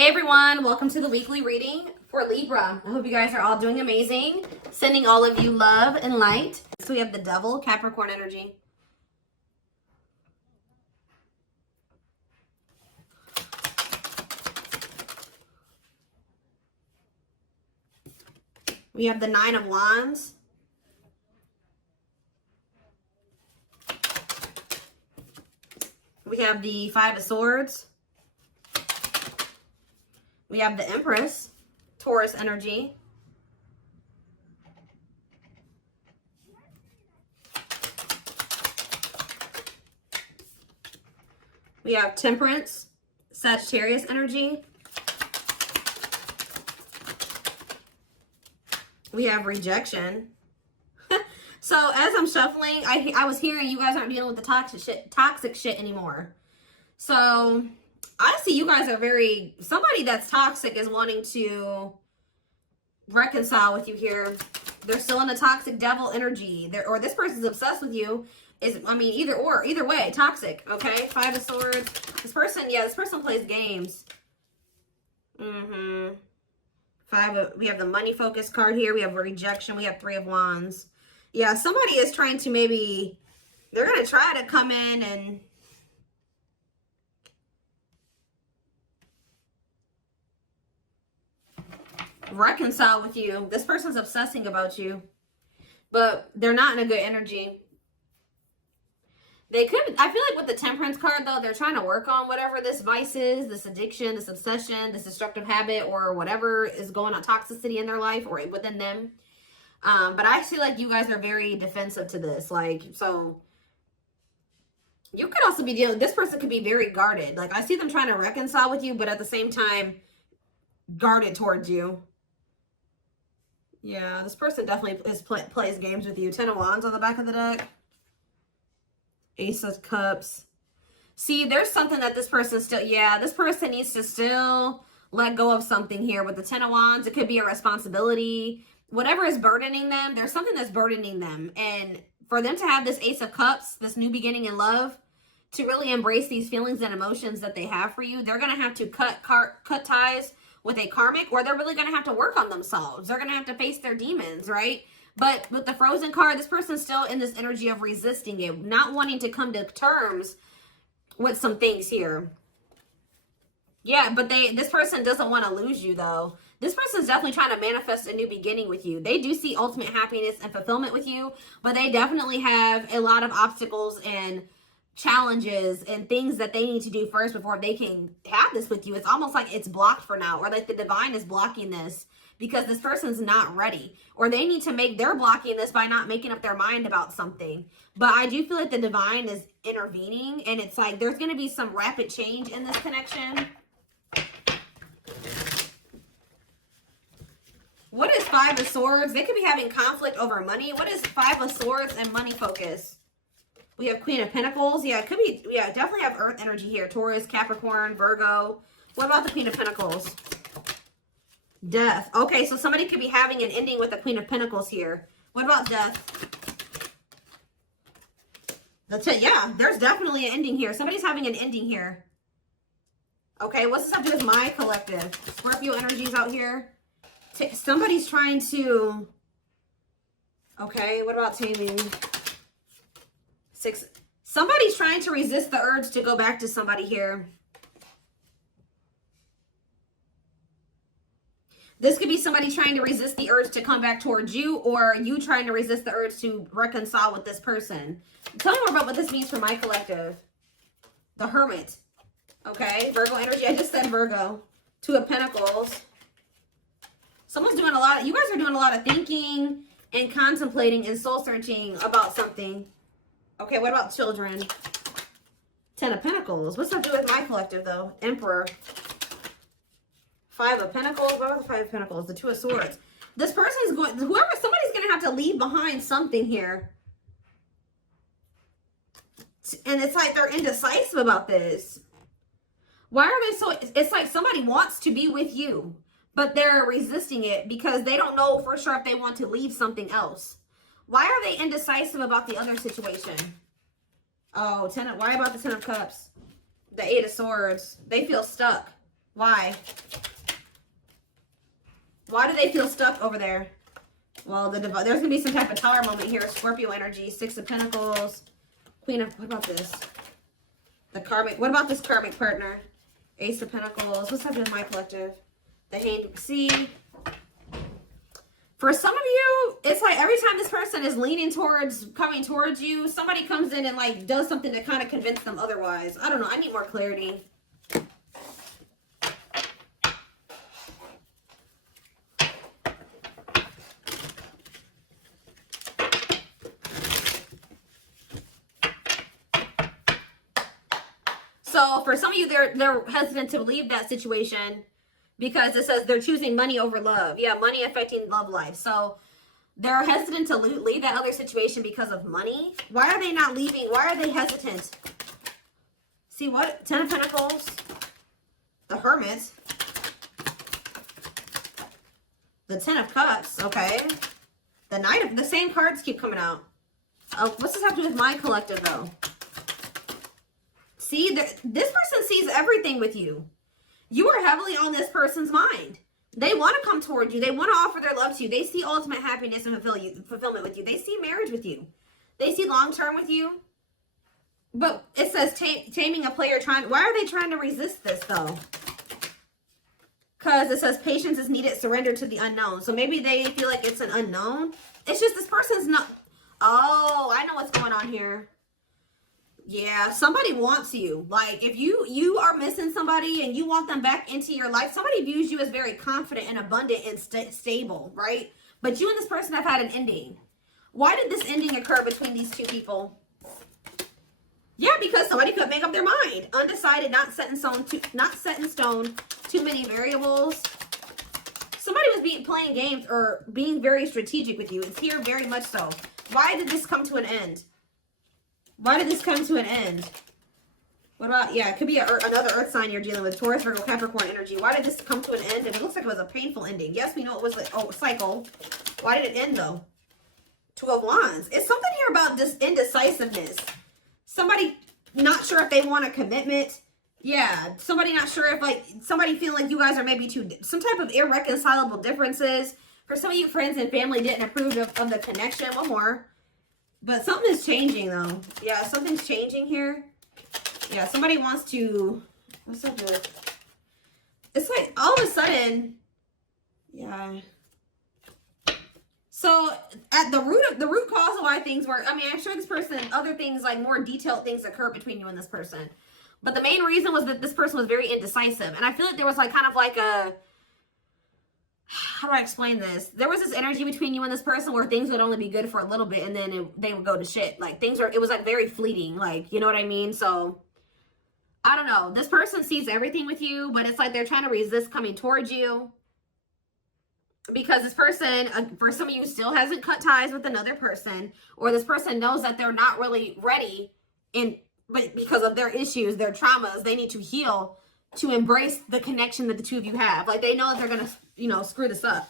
Hey everyone, welcome to the weekly reading for Libra. I hope you guys are all doing amazing. Sending all of you love and light. So we have the Devil, Capricorn energy. We have the Nine of Wands. We have the Five of Swords. We have the Empress, Taurus energy. We have Temperance, Sagittarius energy. We have Rejection. So as I'm shuffling, I was hearing you guys aren't dealing with the toxic shit anymore. So honestly, you guys are somebody that's toxic is wanting to reconcile with you here. They're still in the toxic devil energy. Or this person's obsessed with you. Either way, toxic, okay? Five of Swords. This person plays games. We have the money focus card here. We have Rejection. We have Three of Wands. Yeah, somebody is trying to they're going to try to come in and reconcile with you. This person's obsessing about you, but they're not in a good energy. They could, I feel like with the Temperance card though, they're trying to work on whatever this vice is, this addiction, this obsession, this destructive habit, or whatever is going on, toxicity in their life or within them. But I feel like you guys are very defensive to this. So you could also be this person could be very guarded. Like I see them trying to reconcile with you, but at the same time, guarded towards you. Yeah, this person definitely plays games with you. Ten of Wands on the back of the deck. Ace of Cups. See, there's something that this person this person needs to still let go of something here with the Ten of Wands. It could be a responsibility. Whatever is burdening them, there's something that's burdening them. And for them to have this Ace of Cups, this new beginning in love, to really embrace these feelings and emotions that they have for you, they're going to have to cut ties with a karmic, or they're really going to have to work on themselves. They're going to have to face their demons, right? But with the Frozen card, this person's still in this energy of resisting it, not wanting to come to terms with some things here. Yeah, but this person doesn't want to lose you, though. This person's definitely trying to manifest a new beginning with you. They do see ultimate happiness and fulfillment with you, but they definitely have a lot of obstacles and challenges and things that they need to do first before they can have this with you. It's almost like it's blocked for now, or like the divine is blocking this because this person's not ready, or they're blocking this by not making up their mind about something. But I do feel like the divine is intervening, and it's like there's going to be some rapid change in this connection. What is Five of Swords? They could be having conflict over money. What is Five of Swords and money focus? We have Queen of Pentacles. Yeah, it could be. Yeah, definitely have Earth energy here. Taurus, Capricorn, Virgo. What about the Queen of Pentacles? Death. Okay, so somebody could be having an ending with the Queen of Pentacles here. What about death? Yeah, there's definitely an ending here. Somebody's having an ending here. Okay, what's this have to do with my collective? Scorpio energies out here. Somebody's trying to... Okay, what about taming? Somebody's trying to resist the urge to go back to somebody here. This could be somebody trying to resist the urge to come back towards you, or you trying to resist the urge to reconcile with this person. Tell me more about what this means for my collective. The Hermit. Okay, Virgo energy. I just said Virgo. Two of Pentacles. Someone's doing you guys are doing a lot of thinking and contemplating and soul searching about something. Okay, what about children? Ten of Pentacles. What's that do with my collective, though? Emperor. Five of Pentacles. What about the Five of Pentacles? The Two of Swords. This person's somebody's going to have to leave behind something here. And it's like they're indecisive about this. Why are they so... It's like somebody wants to be with you, but they're resisting it because they don't know for sure if they want to leave something else. Why are they indecisive about the other situation? Oh, why about the Ten of Cups? The Eight of Swords. They feel stuck. Why? Why do they feel stuck over there? Well, there's going to be some type of tower moment here. Scorpio energy, Six of Pentacles, Queen of, what about this? The karmic, what about this karmic partner? Ace of Pentacles. What's happening in my collective? The Hanged. See, for some of you, it's like every time this person is leaning towards, coming towards you, somebody comes in and like does something to kind of convince them otherwise. I don't know. I need more clarity. So for some of you, they're hesitant to leave that situation because it says they're choosing money over love. Yeah, money affecting love life. So they're hesitant to leave that other situation because of money. Why are they not leaving? Why are they hesitant? See what? Ten of Pentacles. The Hermit. The Ten of Cups. Okay. The Knight of... The same cards keep coming out. Oh, what's this have to do with my collective, though? See, this person sees everything with you. You are heavily on this person's mind. They want to come toward you. They want to offer their love to you. They see ultimate happiness and fulfillment with you. They see marriage with you. They see long-term with you. But it says taming a player trying... Why are they trying to resist this, though? Because it says patience is needed, surrender to the unknown. So maybe they feel like it's an unknown. It's just this person's not... Oh, I know what's going on here. Yeah, somebody wants you. Like, if you are missing somebody and you want them back into your life, somebody views you as very confident and abundant and stable, right? But you and this person have had an ending. Why did this ending occur between these two people? Yeah, because somebody could make up their mind. Undecided, not set in stone, too many variables. Somebody was playing games or being very strategic with you. It's here very much so. Why did this come to an end? Why did this come to an end? What about, yeah, it could be another earth sign you're dealing with. Taurus, Virgo, Capricorn energy. Why did this come to an end? And it looks like it was a painful ending. Yes, we know it was a cycle. Why did it end, though? Two of Wands. It's something here about this indecisiveness. Somebody not sure if they want a commitment. Yeah, somebody not sure if, like, somebody feeling like you guys are maybe some type of irreconcilable differences. For some of you, friends and family didn't approve of the connection. One more. But something is changing, though. Yeah, something's changing here. Yeah, somebody wants to... What's up with... It's like, all of a sudden... Yeah. So, at the root cause of why things work... I mean, I'm sure this person... Other things, like more detailed things occur between you and this person. But the main reason was that this person was very indecisive. And I feel like there was like kind of like a... How do I explain this? There was this energy between you and this person where things would only be good for a little bit and then they would go to shit. Like it was like very fleeting. Like, you know what I mean? So, I don't know. This person sees everything with you, but it's like they're trying to resist coming towards you. Because this person, for some of you, still hasn't cut ties with another person. Or this person knows that they're not really ready, but because of their issues, their traumas, they need to heal to embrace the connection that the two of you have. Like, they know that they're going to... You know, screw this up.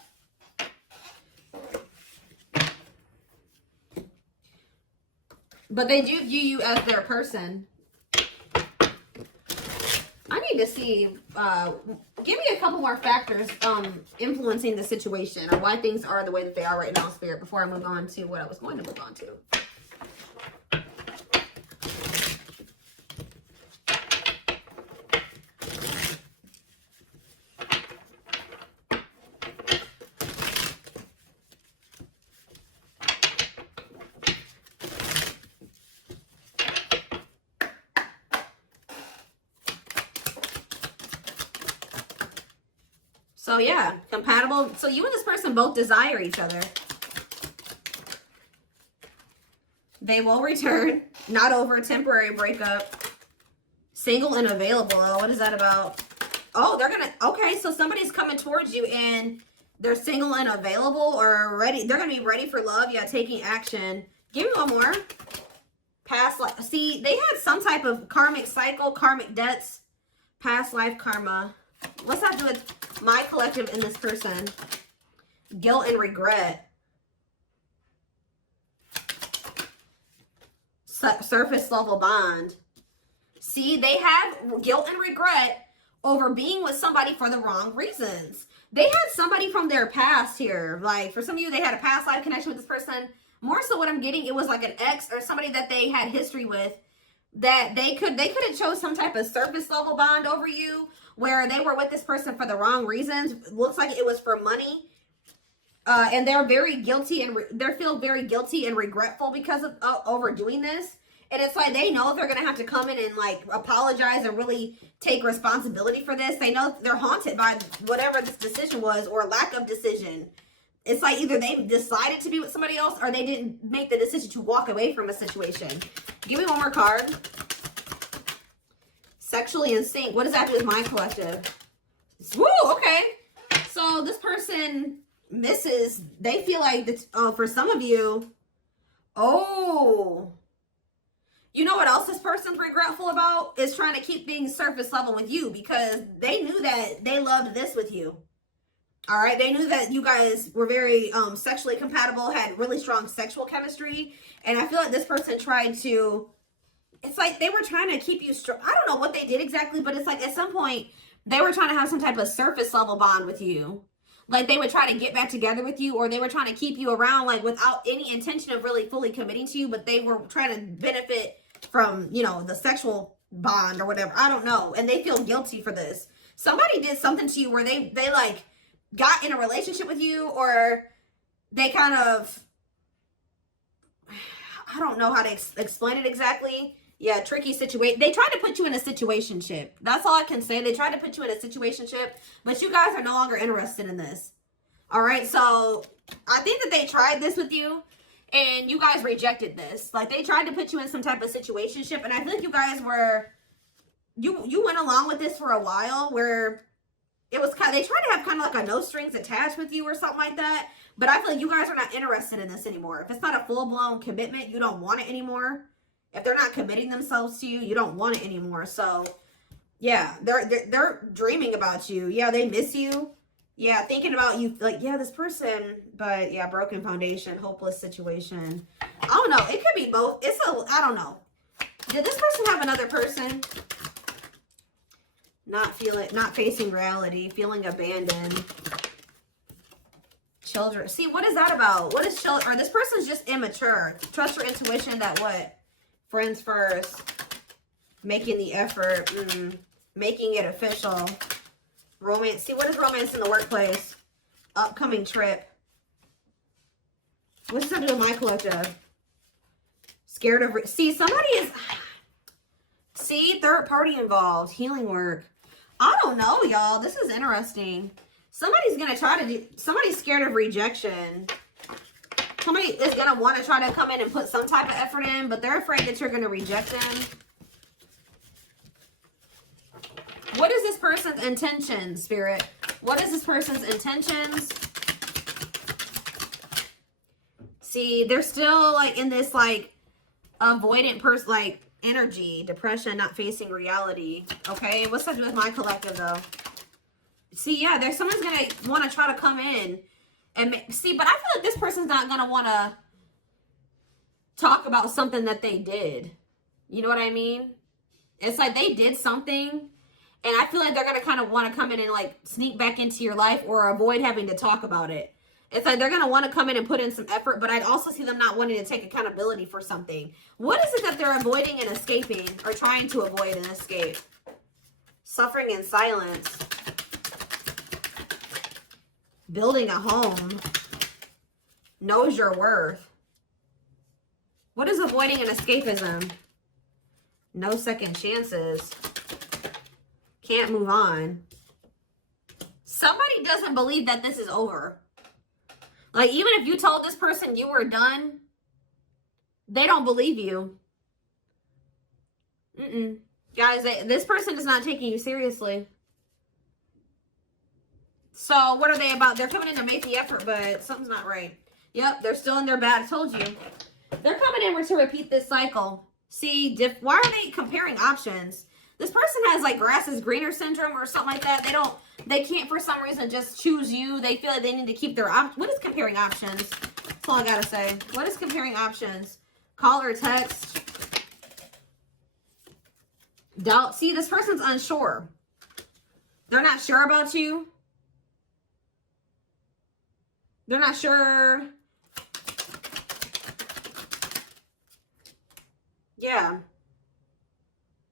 But they do view you as their person. I need to see, give me a couple more factors influencing the situation or why things are the way that they are right now, Spirit, before I move on to what I was going to move on to. So yeah, compatible. So you and this person both desire each other. They will return. Not over a temporary breakup. Single and available. Oh, what is that about? Oh, they're gonna... Okay, so somebody's coming towards you and they're single and available or ready. They're gonna be ready for love. Yeah, taking action. Give me one more. Past life. See, they had some type of karmic cycle, karmic debts, past life karma. What's that do with my collective and this person? Guilt and regret. Surface level bond. See, they have guilt and regret over being with somebody for the wrong reasons. They had somebody from their past here. Like, for some of you, they had a past life connection with this person. More so what I'm getting, it was like an ex or somebody that they had history with, that they could have chose some type of surface level bond over you, where they were with this person for the wrong reasons. Looks like it was for money. And they're very guilty, and they feel very guilty and regretful because of overdoing this. And it's like they know they're going to have to come in and like apologize and really take responsibility for this. They know they're haunted by whatever this decision was, or lack of decision. It's like either they decided to be with somebody else, or they didn't make the decision to walk away from a situation. Give me one more card. Sexually in sync. What does that do with my collective? Woo, okay. So this person misses, they feel like, for some of you, you know what else this person's regretful about? Is trying to keep things surface level with you, because they knew that they loved this with you. All right, they knew that you guys were very sexually compatible, had really strong sexual chemistry, and I feel like this person tried to, it's like they were trying to keep you strong. I don't know what they did exactly, but it's like at some point they were trying to have some type of surface level bond with you. Like they would try to get back together with you, or they were trying to keep you around like without any intention of really fully committing to you, but they were trying to benefit from, you know, the sexual bond or whatever. I don't know. And they feel guilty for this. Somebody did something to you where they like got in a relationship with you, or they kind of, I don't know how to explain it exactly. Yeah, tricky situation. They tried to put you in a situationship. That's all I can say. They tried to put you in a situationship, but you guys are no longer interested in this. All right, so I think that they tried this with you, and you guys rejected this. Like, they tried to put you in some type of situationship, and I feel like you guys were, you went along with this for a while, where it was kind of, they tried to have kind of like a no strings attached with you or something like that, but I feel like you guys are not interested in this anymore. If it's not a full-blown commitment, you don't want it anymore. If they're not committing themselves to you, you don't want it anymore. So, yeah, they're dreaming about you. Yeah, they miss you. Yeah, thinking about you. Like, yeah, this person. But, yeah, broken foundation, hopeless situation. I don't know. It could be both. I don't know. Did this person have another person? Not facing reality. Feeling abandoned. Children. See, what is that about? What is children? Or this person's just immature. Trust your intuition that what? Friends first, making the effort, making it official. Romance. See, what is romance in the workplace? Upcoming trip. What's that do with my collective? Scared of, see, somebody is, see, third party involved, healing work. I don't know, y'all. This is interesting. Somebody's going to try to do, somebody's scared of rejection. Somebody is going to want to try to come in and put some type of effort in, but they're afraid that you're going to reject them. What is this person's intention, Spirit? What is this person's intentions? See, they're still like in this like avoidant person, like energy, depression, not facing reality. Okay, what's that do with my collective though? See, yeah, there's someone's going to want to try to come in. And see, but I feel like this person's not going to want to talk about something that they did. You know what I mean? It's like they did something, and I feel like they're going to kind of want to come in and like sneak back into your life or avoid having to talk about it. It's like they're going to want to come in and put in some effort, but I'd also see them not wanting to take accountability for something. What is it that they're avoiding and escaping, or trying to avoid and escape? Suffering in silence. Building a home. Knows your worth. What is avoiding an escapism? No second chances. Can't move on. Somebody doesn't believe that this is over. Like, even if you told this person you were done, they don't believe you. Guys, this person is not taking you seriously. So what are they about? They're coming in to make the effort, but something's not right. Yep, they're still in their bad. I told you. They're coming in to repeat this cycle. See, why are they comparing options? This person has like grass is greener syndrome or something like that. They can't for some reason just choose you. They feel like they need to keep their options. What is comparing options? That's all I gotta say. What is comparing options? Call or text. Doubt. See, this person's unsure. They're not sure about you. They're not sure. Yeah.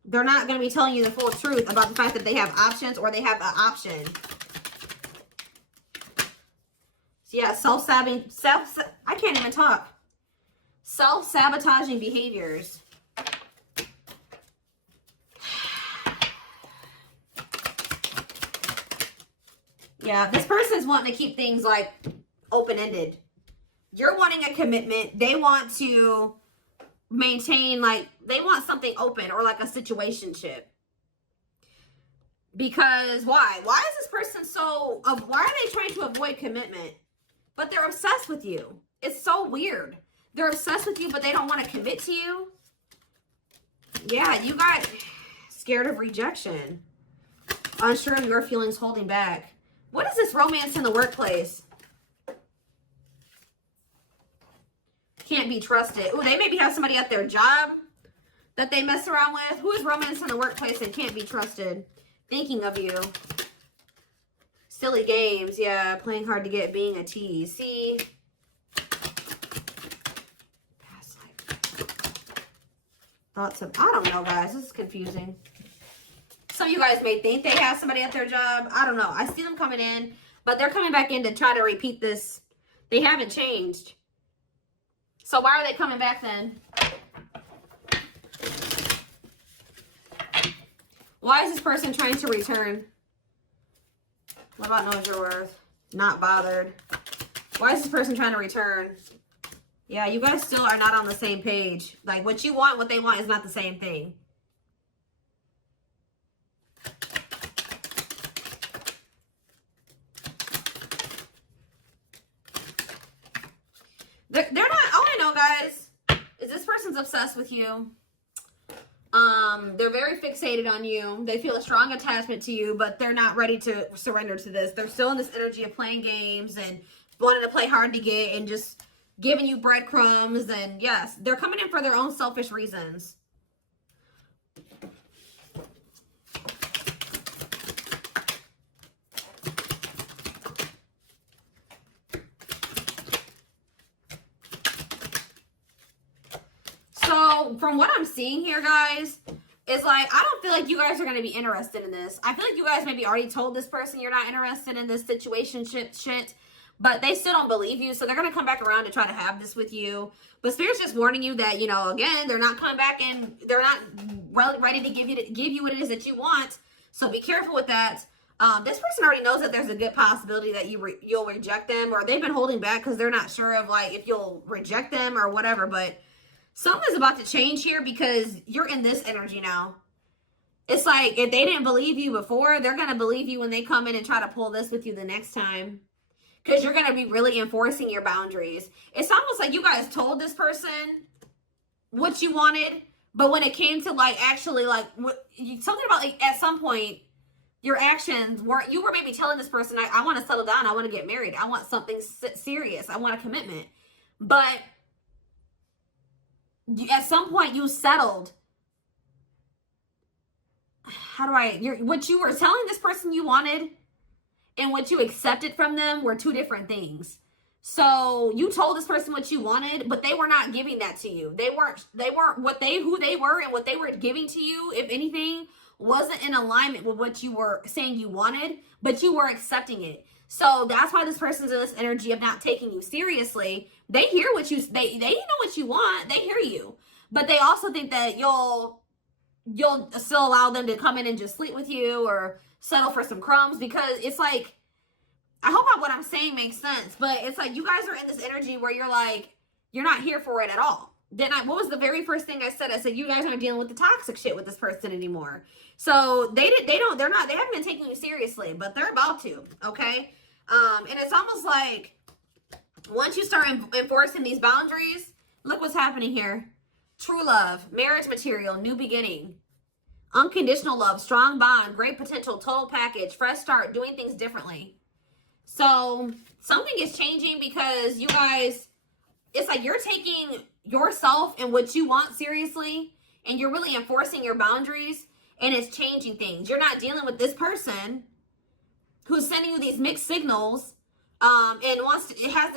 They're not going to be telling you the full truth about the fact that they have options or they have an option. So yeah, I can't even talk. Self-sabotaging behaviors. Yeah, this person's wanting to keep things like open-ended. You're wanting a commitment. They want to maintain, like, they want something open or like a situationship. Because why? Why is this person so, why are they trying to avoid commitment? But they're obsessed with you. It's so weird. They're obsessed with you, but they don't want to commit to you. Yeah, you got scared of rejection. Unsure of your feelings, holding back. What is this romance in the workplace? Can't be trusted. Ooh, they maybe have somebody at their job that they mess around with. Who is romance in the workplace and can't be trusted? Thinking of you. Silly games. Yeah, playing hard to get, being a tease. See? Past life. Thoughts of, I don't know, guys. This is confusing. Some of you guys may think they have somebody at their job. I don't know. I see them coming in, but they're coming back in to try to repeat this. They haven't changed. So why are they coming back then? Why is this person trying to return? What about knows your worth? Not bothered. Why is this person trying to return? Yeah, you guys still are not on the same page. Like, what you want, what they want is not the same thing. They're not, all I know, guys, is this person's obsessed with you. They're very fixated on you. They feel a strong attachment to you, but they're not ready to surrender to this. They're still in this energy of playing games and wanting to play hard to get and just giving you breadcrumbs. And yes, they're coming in for their own selfish reasons. So from what I'm seeing here, guys, is like, I don't feel like you guys are going to be interested in this. I feel like you guys maybe already told this person you're not interested in this situationship shit, but they still don't believe you. So they're going to come back around to try to have this with you. But Spirit's just warning you that, you know, again, they're not coming back and they're not really ready to give you what it is that you want. So be careful with that. This person already knows that there's a good possibility that you'll reject them, or they've been holding back because they're not sure of like if you'll reject them or whatever. But something's about to change here because you're in this energy now. It's like if they didn't believe you before, they're going to believe you when they come in and try to pull this with you the next time. Because you're going to be really enforcing your boundaries. It's almost like you guys told this person what you wanted. But when it came to like actually like something about like at some point, your actions were, you were maybe telling this person, I want to settle down. I want to get married. I want something serious. I want a commitment. But at some point you settled. What you were telling this person you wanted and what you accepted from them were two different things. So you told this person what you wanted, but they were not giving that to you. They weren't who they were, and what they were giving to you, if anything, wasn't in alignment with what you were saying you wanted, but you were accepting it. So that's why this person's in this energy of not taking you seriously. They hear what you, they know what you want. They hear you, but they also think that you'll still allow them to come in and just sleep with you or settle for some crumbs, because it's like, I hope what I'm saying makes sense, but it's like you guys are in this energy where you're like, you're not here for it at all. Then what was the very first thing I said? I said, you guys aren't dealing with the toxic shit with this person anymore. So they haven't been taking you seriously, but they're about to, okay? And it's almost like once you start enforcing these boundaries, look what's happening here. True love, marriage material, new beginning, unconditional love, strong bond, great potential, total package, fresh start, doing things differently. So something is changing because you guys, it's like you're taking yourself and what you want seriously, and you're really enforcing your boundaries, and it's changing things. You're not dealing with this person who's sending you these mixed signals, and wants to, it has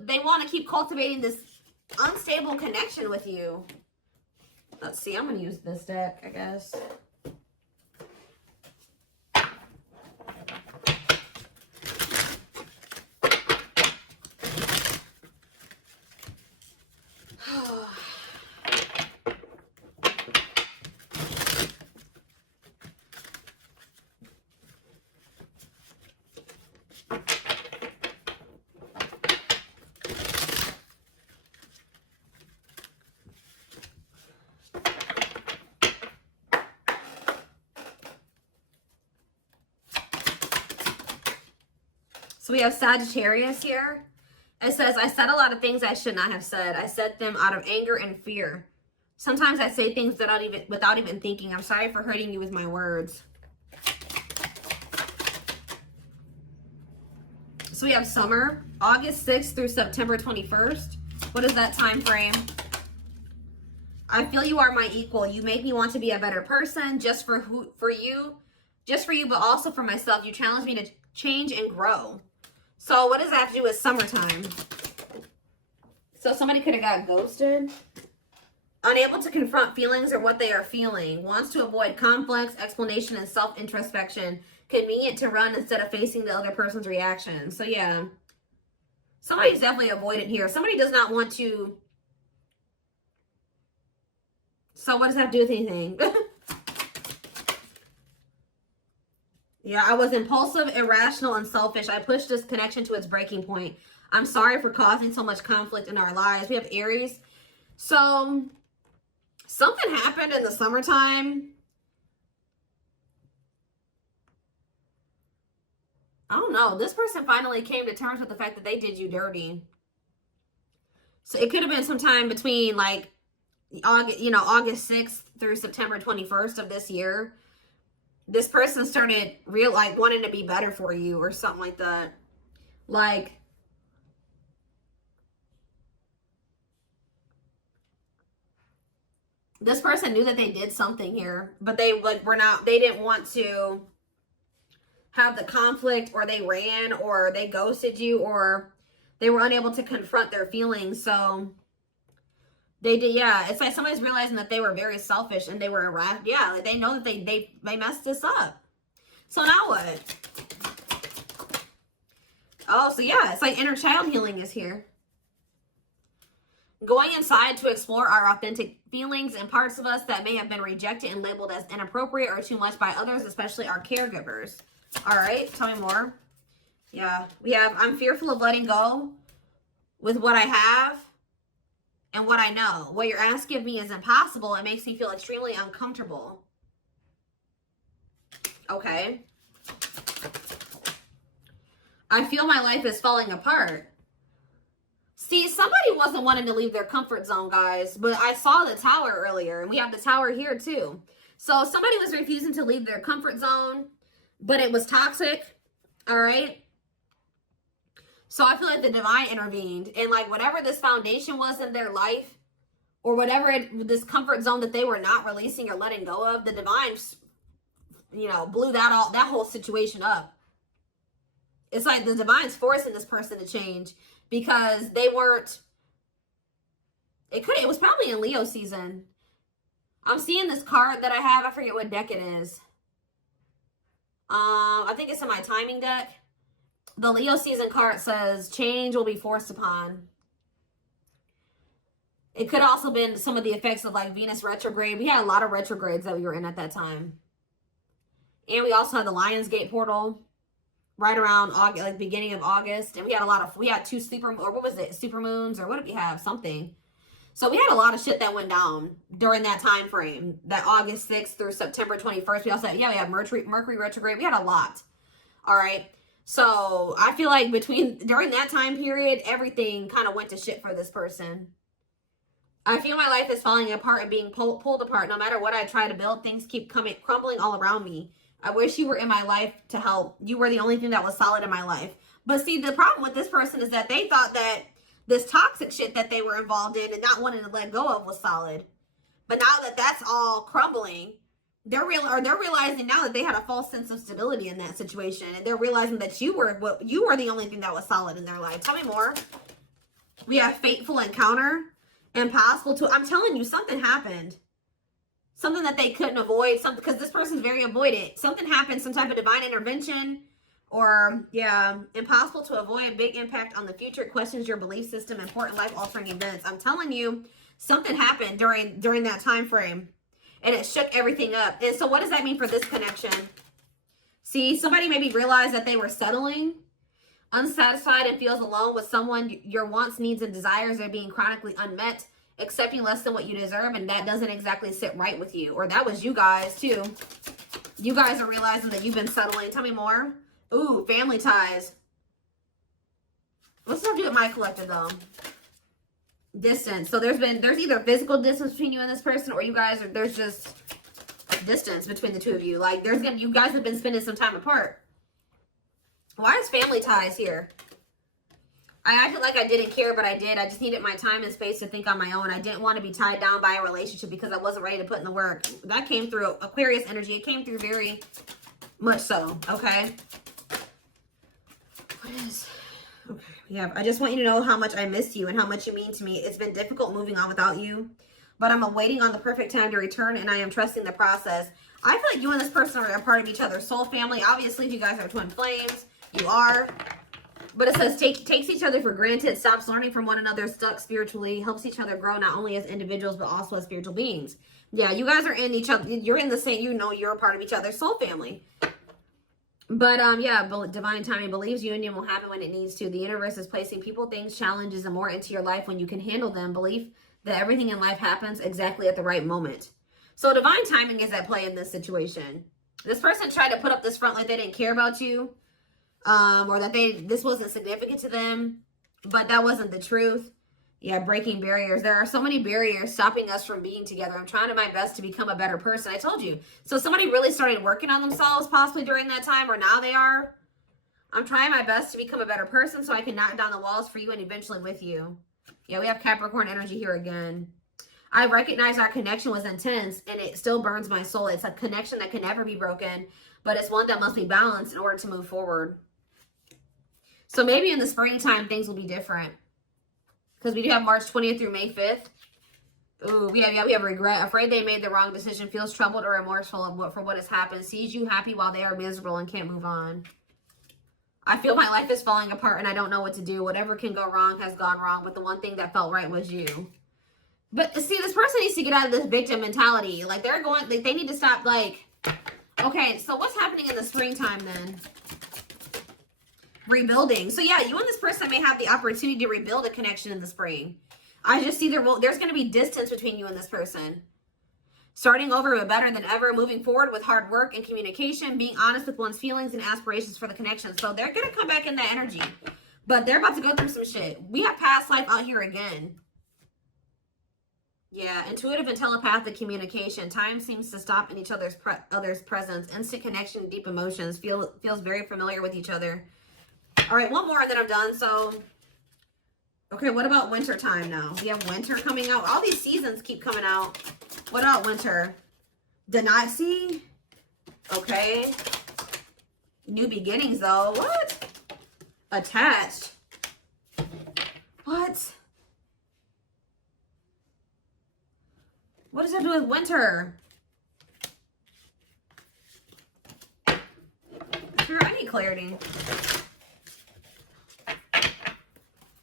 they want to keep cultivating this unstable connection with you. Let's see, I'm going to use this deck, I guess. So we have Sagittarius here. It says, I said a lot of things I should not have said. I said them out of anger and fear. Sometimes I say things without even thinking. I'm sorry for hurting you with my words. So we have summer, August 6th through September 21st. What is that time frame? I feel you are my equal. You make me want to be a better person just for you, but also for myself. You challenge me to change and grow. So what does that have to do with summertime? So somebody could have got ghosted. Unable to confront feelings or what they are feeling. Wants to avoid conflicts, explanation, and self-introspection. Convenient to run instead of facing the other person's reaction. So yeah. Somebody's definitely avoidant here. Somebody does not want to. So what does that have to do with anything? Yeah, I was impulsive, irrational, and selfish. I pushed this connection to its breaking point. I'm sorry for causing so much conflict in our lives. We have Aries. So, something happened in the summertime. I don't know. This person finally came to terms with the fact that they did you dirty. So, it could have been sometime between, like, August 6th through September 21st of this year. This person started wanting to be better for you or something like that. Like, this person knew that they did something here, but they didn't want to have the conflict, or they ran, or they ghosted you, or they were unable to confront their feelings. So they did, yeah. It's like somebody's realizing that they were very selfish and they were irrational. Yeah, like they know that they messed this up. So now what? Oh, so yeah, it's like inner child healing is here. Going inside to explore our authentic feelings and parts of us that may have been rejected and labeled as inappropriate or too much by others, especially our caregivers. All right, tell me more. Yeah, we have, I'm fearful of letting go with what I have and what I know. What you're asking of me is impossible. It makes me feel extremely uncomfortable. Okay. I feel my life is falling apart. See, somebody wasn't wanting to leave their comfort zone, guys. But I saw the Tower earlier, and we have the Tower here too. So somebody was refusing to leave their comfort zone, but it was toxic. All right. So I feel like the divine intervened, and like whatever this foundation was in their life, or whatever this comfort zone that they were not releasing or letting go of, the divine, blew that whole situation up. It's like the divine's forcing this person to change because they weren't. It was probably in Leo season. I'm seeing this card that I have. I forget what deck it is. I think it's in my timing deck. The Leo season card says, change will be forced upon. It could also been some of the effects of like Venus retrograde. We had a lot of retrogrades that we were in at that time. And we also had the Lionsgate portal right around August, like beginning of August. And we had two super moons, or what did we have? Something. So we had a lot of shit that went down during that time frame, that August 6th through September 21st. We also had, we had Mercury retrograde. We had a lot. All right. So I feel like during that time period, everything kind of went to shit for this person. I feel my life is falling apart and being pulled apart. No matter what I try to build, things keep crumbling all around me. I wish you were in my life to help. You were the only thing that was solid in my life. But see, the problem with this person is that they thought that this toxic shit that they were involved in and not wanting to let go of was solid. But now that that's all crumbling, they're realizing now that they had a false sense of stability in that situation, and they're realizing that you were the only thing that was solid in their life. Tell me more. We have fateful encounter, impossible to. I'm telling you, something happened. Something that they couldn't avoid. Something, because this person's very avoidant. Something happened. Some type of divine intervention, or yeah, impossible to avoid. Big impact on the future. Questions your belief system. Important life altering events. I'm telling you, something happened during that time frame, and it shook everything up. And so, what does that mean for this connection? See, somebody maybe realized that they were settling, unsatisfied, and feels alone with someone. Your wants, needs, and desires are being chronically unmet, accepting less than what you deserve, and that doesn't exactly sit right with you. Or that was you guys too. You guys are realizing that you've been settling. Tell me more. Ooh, family ties. What's that do with my collective though? Distance. So there's either physical distance between you and this person, or you guys are, there's just distance between the two of you. Like you guys have been spending some time apart. Why is family ties here? I acted like I didn't care, but I did. I just needed my time and space to think on my own. I didn't want to be tied down by a relationship because I wasn't ready to put in the work. That came through Aquarius energy. It came through very much so, okay? What is... Okay, yeah. I just want you to know how much I miss you and how much you mean to me. It's been difficult moving on without you, but I'm waiting on the perfect time to return, and I am trusting the process. I feel like you and this person are a part of each other's soul family. Obviously, if you guys are twin flames, you are. But it says takes each other for granted, stops learning from one another, stuck spiritually, helps each other grow not only as individuals but also as spiritual beings. Yeah, you guys are in each other. You're in the same. You know, you're a part of each other's soul family. But yeah, divine timing, believes union will happen when it needs to. The universe is placing people, things, challenges, and more into your life when you can handle them. Belief that everything in life happens exactly at the right moment. So divine timing is at play in this situation. This person tried to put up this front like they didn't care about you. Or that this wasn't significant to them, but that wasn't the truth. Yeah, breaking barriers. There are so many barriers stopping us from being together. I'm trying my best to become a better person. I told you. So somebody really started working on themselves possibly during that time, or now they are. I'm trying my best to become a better person so I can knock down the walls for you and eventually with you. Yeah, we have Capricorn energy here again. I recognize our connection was intense and it still burns my soul. It's a connection that can never be broken, but it's one that must be balanced in order to move forward. So maybe in the springtime, things will be different. Because we do have March 20th through May 5th. Ooh, we have regret. Afraid they made the wrong decision. Feels troubled or remorseful for what has happened. Sees you happy while they are miserable and can't move on. I feel my life is falling apart and I don't know what to do. Whatever can go wrong has gone wrong. But the one thing that felt right was you. But see, this person needs to get out of this victim mentality. Like they need to stop like... Okay, so what's happening in the springtime then? Rebuilding. So yeah, you and this person may have the opportunity to rebuild a connection in the spring. I just see there's going to be distance between you and this person. Starting over but better than ever, moving forward with hard work and communication, being honest with one's feelings and aspirations for the connection. So they're going to come back in that energy, but they're about to go through some shit. We have past life out here again. Yeah, intuitive and telepathic communication. Time seems to stop in each other's presence. Instant connection, deep emotions. Feels very familiar with each other. All right, one more and then I'm done. So, okay, what about winter time now? We have winter coming out. All these seasons keep coming out. What about winter? Deny, see? Okay. New beginnings, though. What? Attached. What? What does that do with winter? Sure, I need clarity.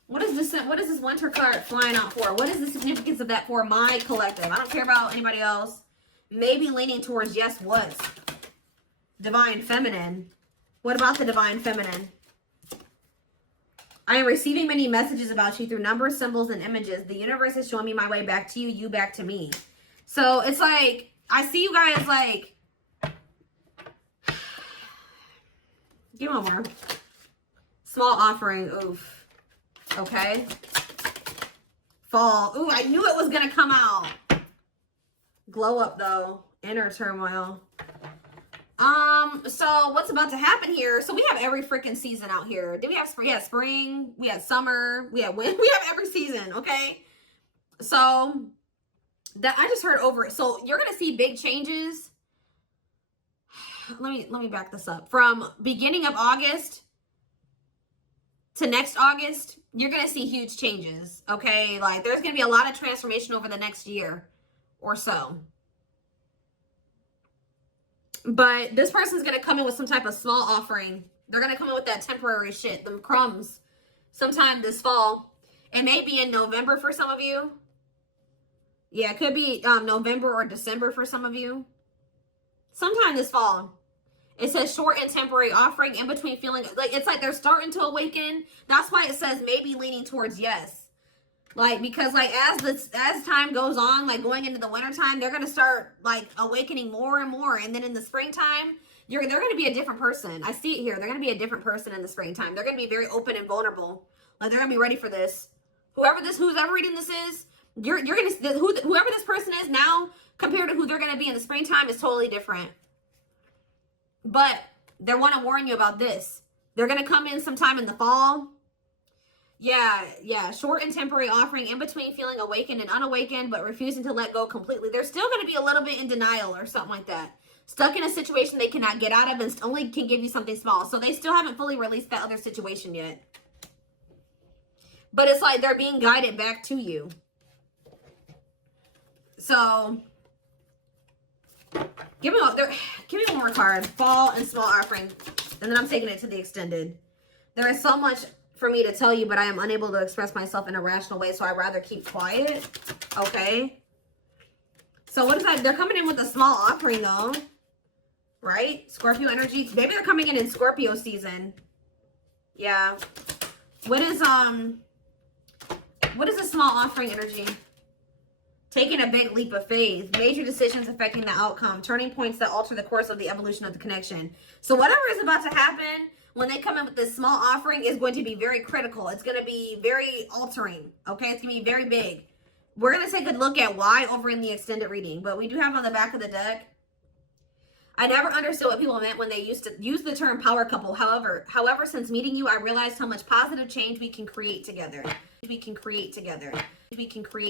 What is this winter card flying out for? What is the significance of that for my collective? I don't care about anybody else. Maybe leaning towards yes, what? Divine feminine. What about the divine feminine? I am receiving many messages about you through numbers, symbols, and images. The universe is showing me my way back to you, you back to me. So it's like, I see you guys like, give me one more. Small offering, oof. Okay. Fall. Ooh, I knew it was going to come out. Glow up, though. Inner turmoil. So what's about to happen here? So we have every freaking season out here. Did we have spring? We had spring. We had summer. We had winter. We have every season, okay? So that I just heard over it. So you're going to see big changes let me back this up. From beginning of August to next August, you're going to see huge changes, okay? Like, there's going to be a lot of transformation over the next year or so. But this person's going to come in with some type of small offering. They're going to come in with that temporary shit, them crumbs, sometime this fall. It may be in November for some of you. Yeah, it could be November or December for some of you. Sometime this fall. It says short and temporary offering in between feeling like it's like they're starting to awaken. That's why it says maybe leaning towards yes. Like, because like as time goes on, like going into the winter time, they're gonna start like awakening more and more. And then in the springtime, they're gonna be a different person. I see it here. They're gonna be a different person in the springtime. They're gonna be very open and vulnerable. Like, they're gonna be ready for this. Who's ever reading this is, you're gonna whoever this person is now compared to who they're gonna be in the springtime is totally different. But they want to warn you about this. They're going to come in sometime in the fall. Yeah. Short and temporary offering in between feeling awakened and unawakened, but refusing to let go completely. They're still going to be a little bit in denial or something like that. Stuck in a situation they cannot get out of and only can give you something small. So they still haven't fully released that other situation yet. But it's like they're being guided back to you. So give me one more card. Fall and small offering. And then I'm taking it to the extended. There is so much for me to tell you, but I am unable to express myself in a rational way, so I'd rather keep quiet. Okay. So what is that? They're coming in with a small offering though. Right? Scorpio energy. Maybe they're coming in Scorpio season. Yeah. What is a small offering energy? Taking a big leap of faith, major decisions affecting the outcome, turning points that alter the course of the evolution of the connection. So whatever is about to happen when they come in with this small offering is going to be very critical. It's going to be very altering, okay? It's going to be very big. We're going to take a look at why over in the extended reading, but we do have on the back of the deck, I never understood what people meant when they used to use the term power couple. However, since meeting you, I realized how much positive change we can create together. We can create